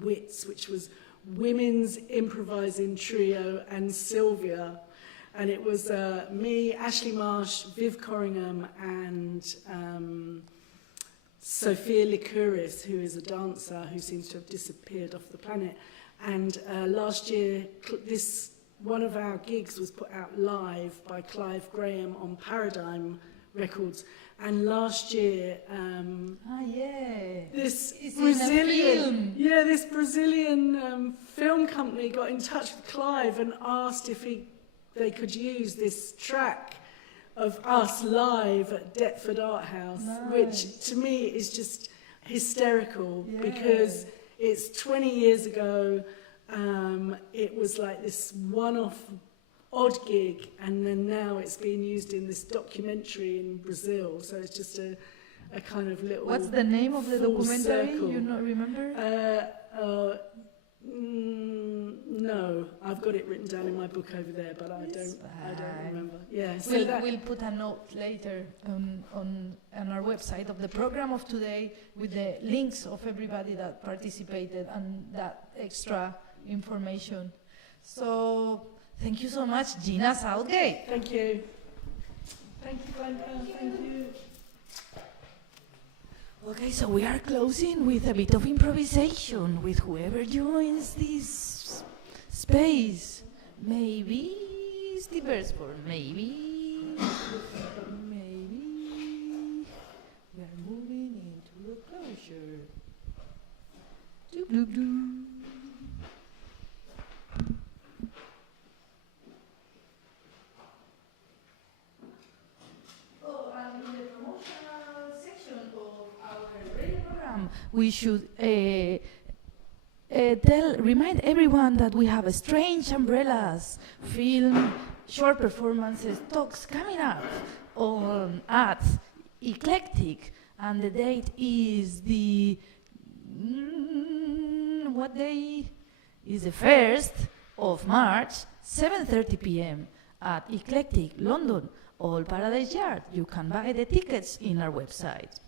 WITS, which was Women's Improvising Trio, and Sylvia. And it was me, Ashley Marsh, Viv Corringham, and Sophia Licouris, who is a dancer who seems to have disappeared off the planet. And last year, one of our gigs was put out live by Clive Graham on Paradigm Records. And last year, this Brazilian film company got in touch with Clive and asked if they could use this track of us live at Deptford Art House, which to me is just hysterical because it's 20 years ago. It was like this one-off odd gig, and then now it's being used in this documentary in Brazil. So it's just a kind of little. What's the name of the documentary? Circle. You not remember? No, I've got it written down in my book over there, but I don't remember. Yeah, so we'll put a note later on our website of the program of today with the links of everybody that participated and that extra information. So thank you so much, Gina Southgate. Thank you. Thank you, Blanca. Thank you. Okay, so we are closing with a bit of improvisation with whoever joins this space. Maybe it's the Beresford, maybe we are moving into a closure. Doop. We should remind everyone that we have strange umbrellas, film, short performances, talks coming up at Eclectic, and the date is what day? Is the 1st of March, 7:30 p.m. at Eclectic, London, Old Paradise Yard. You can buy the tickets in our website.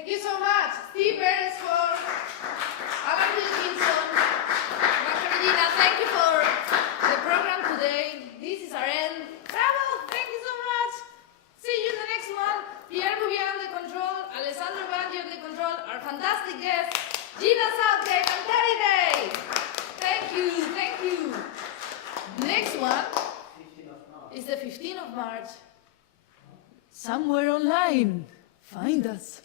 Thank you so much. Beresford, Blanca, Regina, thank you for the program today. This is our end. Bravo! Thank you so much. See you in the next one. Pierre, Bouvier on the control, Allesandro Vangi on the control, our fantastic guests, Gina Southgate and Terry. Thank you, thank you. Next one is the 15th of March. Somewhere online. Find us.